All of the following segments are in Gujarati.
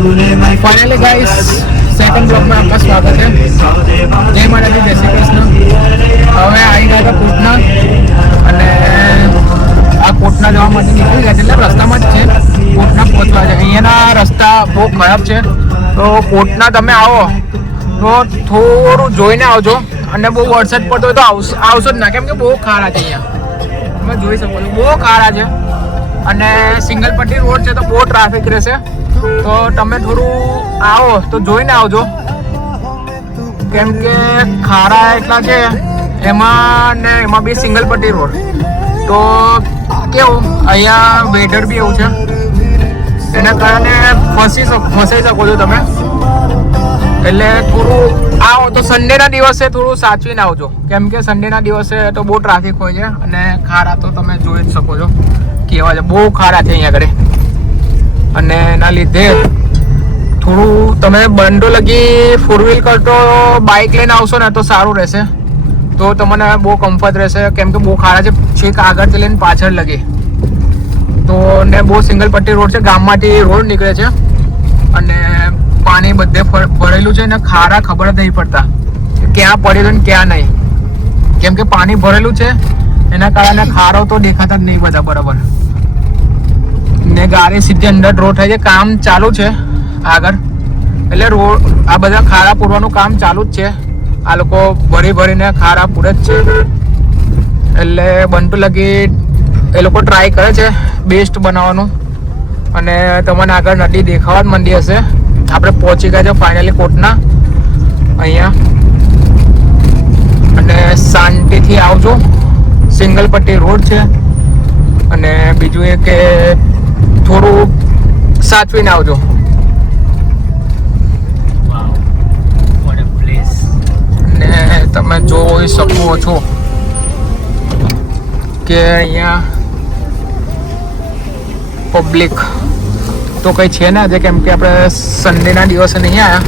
फाइनली गाइस सेकंड ब्लॉग में आपका स्वागत है। जय माताजी, जय श्री कृष्ण। હવે આવી ગયા હતા કોટના અને આ કોટના જવા માટે નીકળી ગયા છે, એટલે રસ્તામાં જ છે કોટના પહોંચવા છે। અહીંયાના રસ્તા બહુ ખરાબ છે, તો કોટના તમે આવો તો થોડું જોઈને આવજો, અને બહુ વરસાદ પડતો હોય તો આવશો જ ના, કેમ કે બહુ ખારા છે અહીંયા, તમે જોઈ શકો છો બહુ ખારા છે। અને સિંગલ પટ્ટી રોડ છે તો બહુ ટ્રાફિક રહેશે, તો તમે થોડું આવો તો જોઈને આવજો, કેમ કે ખારા એટલા છે એમાં, ને એમાં બી સિંગલ પટ્ટી રોડ, તો કેવું અહીંયા વેધર બી એવું છે, એના કારણે ફસાઈ શકો છો તમે। એટલે થોડું આવો તો સન્ડેના દિવસે થોડું સાચવીને આવજો, કેમ કે સન્ડેના દિવસે તો બહુ ટ્રાફિક હોય છે, અને ખારા તો તમે જોઈ જ શકો છો કેવા છે, બહુ ખારા છે અહીંયા આગળ, અને એના લીધે થોડું તમે બંડો લગી ફોર વ્હીલ કરતો બાઇક લઈને આવશો ને તો સારું રહેશે, તો તમને બહુ કમ્ફર્ટ રહેશે, કેમ કે બહુ ખારા છે છેક આગળથી લઈને પાછળ લગી, તો ને બહુ સિંગલ પટ્ટી રોડ છે, ગામમાંથી રોડ નીકળે છે, અને પાણી બધે ભરેલું છે, ને ખારા ખબર જ નહીં પડતા ક્યાં પડેલું ને ક્યાં નહીં, કેમ કે પાણી ભરેલું છે એના કારણે ખારો તો દેખાતા જ નહીં બધા બરાબર, ને ગાડી સીધી અંદર રોડ થાય છે, કામ ચાલુ છે આગળ, એટલે રોડ આ બધા ખારા પૂરવાનું કામ ચાલુ જ છે, આ લોકો ભરીને ખારા પૂરે જ છે, એટલે બનતું લગી એ લોકો ટ્રાય કરે છે બેસ્ટ બનાવવાનું, અને તમને આગળ નદી દેખાવા જ માંડી હશે। આપણે પહોંચી ગયા છે ફાઇનલી કોટના અહીંયા, અને શાંતિથી આવજો, સિંગલ પટ્ટી રોડ છે, અને બીજું એ કે થોડું સાચવીને આવજો। ને તમે જોઈ શકો છો કે અહીંયા પબ્લિક તો કઈ છે ને આજે, કેમ કે આપણે સન્ડેના દિવસે નહીં આવ્યા,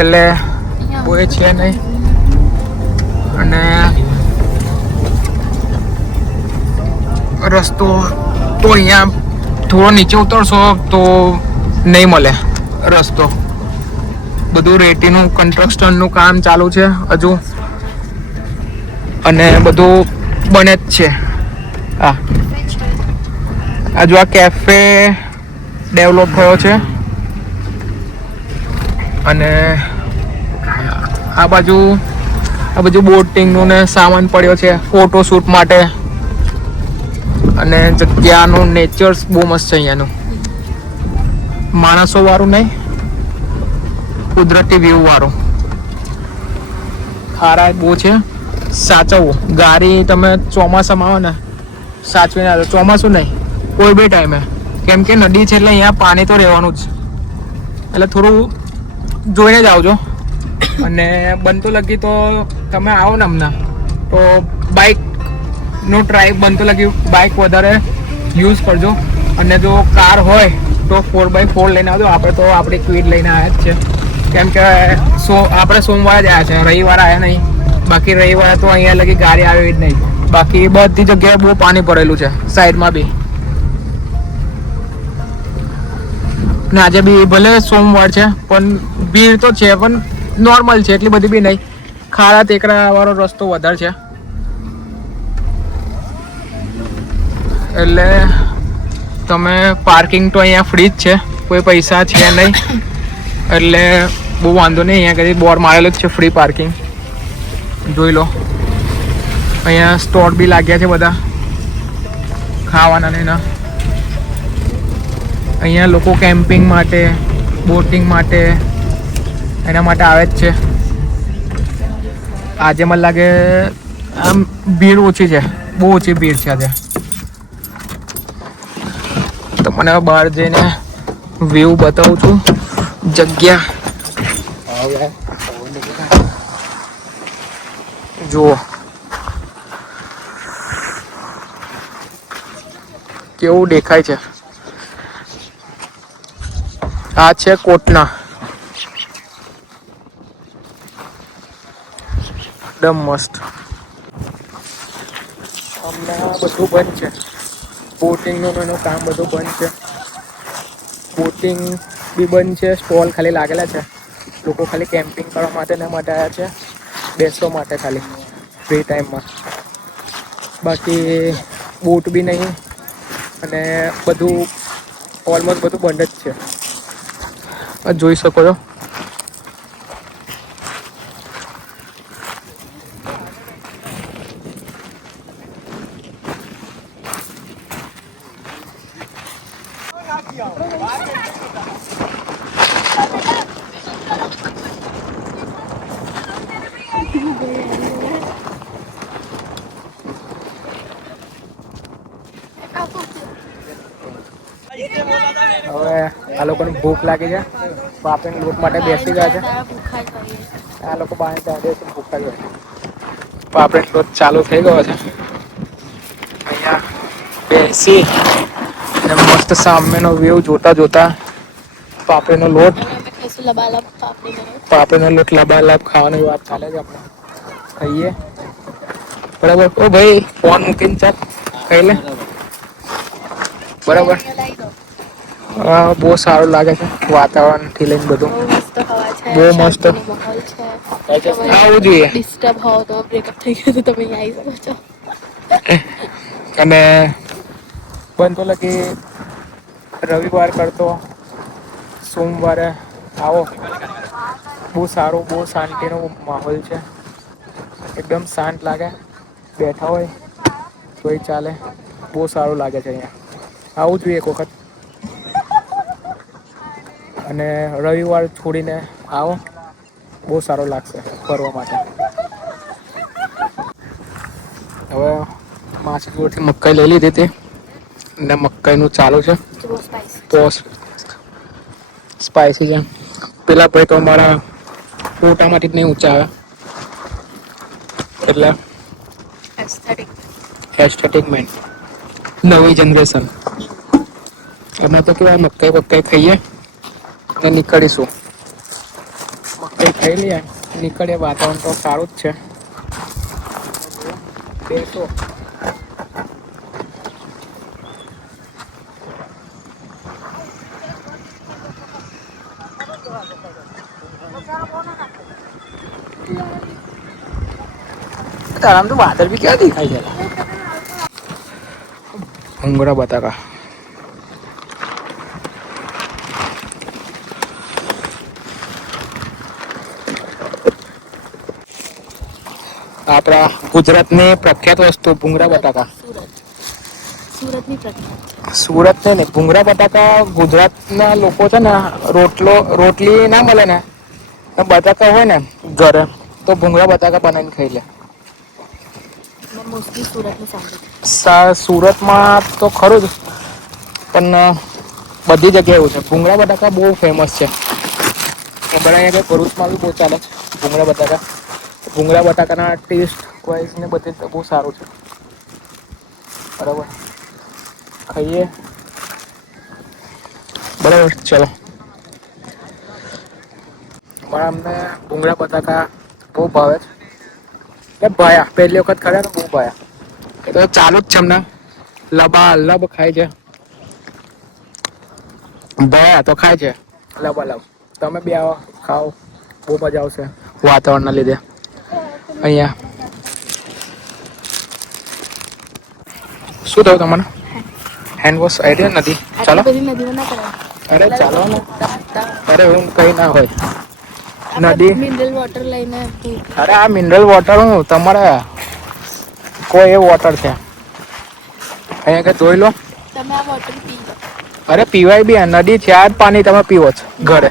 એટલે કોઈ છે નહીં, અને રસ્તો તો અહીંયા થોડો નીચે ઉતરશો તો નહીં મળે રસ્તો, બધું રેતીનું કન્સ્ટ્રક્શનનું કામ ચાલુ છે હજુ, અને બધું બને જ છે। હજુ આ કેફે ડેવલપ થયો છે, અને આ બાજુ બોટિંગનું ને સામાન પડ્યો છે ફોટોશૂટ માટે, અને જગ્યાનું નેચર્સ બહુ મસ્ત છે અહીંયાનું, માણસો વાળું નહીં, કુદરતી વ્યૂ વાળું। ખારા બહુ છે, સાચવવું ગાડી તમે ચોમાસામાં આવો ને સાચવીને આવજો, ચોમાસું નહીં કોઈ બી ટાઈમે, કેમ કે નદી છે એટલે અહીંયા પાણી તો રહેવાનું જ, એટલે થોડું જોઈને જ આવજો, અને બનતું લગી તો તમે આવો ને હમણાં તો બાઇકનું ટ્રાય બનતું લગી બાઇક વધારે યુઝ કરજો, અને જો કાર હોય તો 4x4 લઈને આવજો, આપણે તો આપણી ક્વિડ લઈને આવ્યા જ છે, કેમ કે આપણે સોમવારે જ આવ્યા છે, રવિવારે આવ્યા નહીં, બાકી રવિવારે તો અહીંયા લગી ગાડી આવી જ નહીં, બાકી બધી જગ્યાએ બહુ પાણી ભરેલું છે સાઈડમાં બી, ને આજે બી ભલે સોમવાર છે પણ ભીડ તો છે, પણ નોર્મલ છે, એટલી બધી બી નહીં, ખારા ટેકરા વાળો રસ્તો વધારે છે, એટલે તમે પાર્કિંગ તો અહીંયા ફ્રી જ છે, કોઈ પૈસા છે નહીં, એટલે બહુ વાંધો નહીં, અહીંયા કદી બોર્ડ મારેલું જ છે ફ્રી પાર્કિંગ, જોઈ લો। અહીંયા સ્ટોર બી લાગ્યા છે બધા ખાવાના ને એના, અહીંયા લોકો કેમ્પિંગ માટે, બોટિંગ માટે, એના માટે આવે જ છે। આજે મને લાગે આમ ભીડ ઓછી છે, બહુ ઓછી ભીડ છે આજે, તો મને બહાર જઈને વ્યૂ બતાવું છું જગ્યા, જુઓ કેવું દેખાય છે। આ છે કોટના, એકદમ મસ્ત। હમણાં બધું બંધ છે, બોટિંગનું એનું કામ બધું બંધ છે, બોટિંગ બી બંધ છે, સ્ટોલ ખાલી લાગેલા છે. લોકો ખાલી કેમ્પિંગ કરવા માટે ને માટે આવ્યા છે, બેસવા માટે ખાલી ફ્રી ટાઈમમાં. બાકી બૂટ બી નહીં અને બધું ઓલમોસ્ટ બધું બંધ જ છે. જોઈ શકો છો. હવે આ લોકોને ભૂખ લાગી છે, તો આપણે લૂંટ માટે બેસી ગયા છે. આ લોકો બાય ભૂખા છે, તો આપણે લોટ ચાલુ થઈ ગયો છે. અહીંયા બેસી અને મસ્ત સામેનો વ્યૂ જોતા જોતા પાપડીનો લોટ લબાલબ ખાવાની વાત ચાલે છે. આપણે ખાઈએ બરાબર. ઓ ભાઈ ફોન મૂકીને ચાલ ખાઈ લે. બરાબર. બહુ સારું લાગે છે વાતાવરણ થી લઈને બધું બહુ મસ્ત. આવું જોઈએ. ડિસ્ટર્બ હોવ તો બ્રેકઅપ થઈ ગયું તો તમે આવી શકો છો. અને બનતો લગી રવિવાર કરતો સોમવારે આવો. બહુ સારું, બહુ શાંતિનો માહોલ છે. એકદમ શાંત લાગે, બેઠા હોય તોય ચાલે. બહુ સારું લાગે છે અહીંયા. આવું જોઈએ એક વખત. અને રવિવાર છોડીને આવો, બહુ સારું લાગશે ફરવા માટે. હવે માસી જોડથી મકાઈ લઈ લીધી હતી અને મકાઈનું ચાલુ છે. તો સ્પાઈસી છે. પેલા ભાઈ તો અમારા ફોટામાંથી જ નહીં ઊંચા આવે એટલે એસ્થેટિક મેન નવી જનરેશન. અમે તો કેવા મકાઈ બકાઈ ખાઈએ ને નીકળીશું. મકાઈ ખાઈ લઈએ, નીકળીએ. વાતાવરણ તો સારું જ છે. બેસો. તારામ તો વાદળ બી ક્યાં દેખાય છે? ભૂંગળા બટાકા. આપણા ગુજરાતની પ્રખ્યાત વસ્તુ ભૂંગળા બટાકા. સુરત છે ને ભૂંગળા બટાકા. ગુજરાતના લોકો છે ને રોટલી ના મળે ને બટાકા હોય ને ઘરે તો ભૂંગળા બટાકા બનાવીને ખાઈ લે. સુરતમાં તો ખરું જ, પણ બધી જગ્યાએ એવું છે. ભૂંગળા બટાકા બહુ ફેમસ છે. અમારા અહીંયા ભરૂચમાં બી બહુ ચાલે ભૂંગળા બટાકા. ભૂંગળા બટાકાના ટેસ્ટ વાઇઝ ને બધે બહુ સારું છે. બરાબર, ખાઈએ. બરાબર, ચલો. મારા અમને ભૂંગળા બટાકા બહુ ભાવે છે. ભાયા પહેલી વખત ખાધા તો બહુ ભાયા. એ તો ચાલુ જ છે અમને. લબાલબ ખાય છે. ભાયા તો ખાય છે લબાલબ. તમે બી આવો, ખાઓ, બહુ મજા આવશે વાતાવરણના લીધે. અહીંયા શું થયું તમને? હેન્ડવોશ આઈડિયા નથી. ચાલો. અરે ચાલો ને. અરે હું કઈ ના હોય નદી. મિનરલ વોટર લઈને. અરે આ મિનરલ વોટર હું તમારે કોઈ એ વોટર છે અહીંયા કે જોઈ લો. તમે આ વોટર પી લો. અરે પીવાય બી નદી છે. આ જ પાણી તમે પીવો છો ઘરે.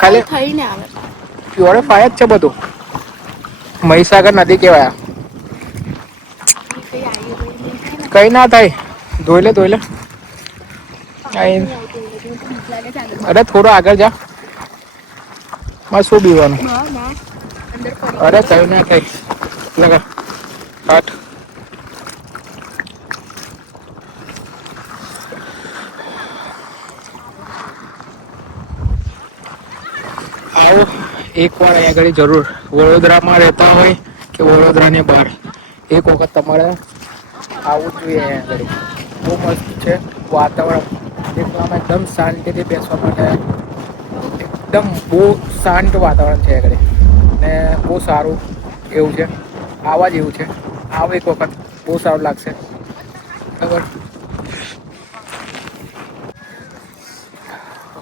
ખાલી થઈને આવે. પ્યોરિફાય જ છે બધું. મહીસાગર નદી કહેવાય. કઈ ના થાય. ધોઈ લે. અરે થોડો આગળ જા. શું પીવાનું? અરે કઈ ના થાય. લગા હાથ. આવો એકવાર અહીંયા આગળ જરૂર. વડોદરામાં રહેતા હોય કે વડોદરાની બહાર, એક વખત તમારે આવું જ જોઈએ અહીંયા આગળ. બહુ મસ્ત છે વાતાવરણ. એકલામાં એકદમ શાંતિથી બેસવા માટે એકદમ બહુ શાંત વાતાવરણ છે આગળ ને બહુ સારું એવું છે. આવા જ એવું છે. આવો એક વખત બહુ સારું લાગશે. બરાબર.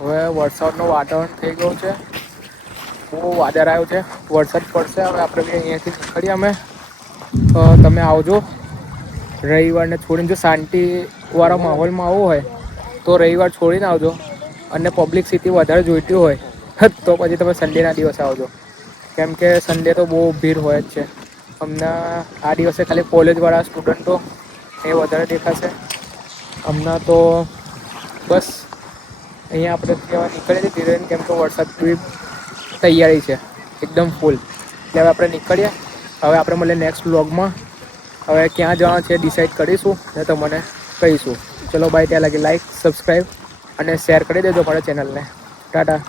હવે વરસાદનું વાતાવરણ થઈ ગયું છે. બહુ વાદળ આવ્યું છે. વરસાદ પડશે. હવે આપણે બી અહીંયાથી નીકળીએ અમે. તમે આવજો રવિવારને છોડીને. જો શાંતિવાળા માહોલમાં આવવું હોય તો રવિવાર છોડીને આવજો. અને પબ્લિક સિટી વધારે જોઈતી હોય તો પછી તમે સન્ડેના દિવસે આવજો. કેમ કે સન્ડે તો બહુ ભીડ હોય જ છે. હમણાં આ દિવસે ખાલી કોલેજવાળા સ્ટુડન્ટો એ વધારે દેખાશે. હમણાં તો બસ અહીંયા આપણે કહેવા નીકળીએ ધીરે કેમ કે વરસાદ બી તૈયારી છે એકદમ ફૂલ. એટલે હવે આપણે નીકળીએ. હવે આપણે મળીએ નેક્સ્ટ વ્લોગમાં. હવે ક્યાં જવાનું છે ડિસાઈડ કરીશું ને તમને કહીશું. ચલો બાય. ત્યાં લાગી લાઈક, સબસ્ક્રાઈબ અને શેર કરી દેજો મારા ચેનલને. ટાટા.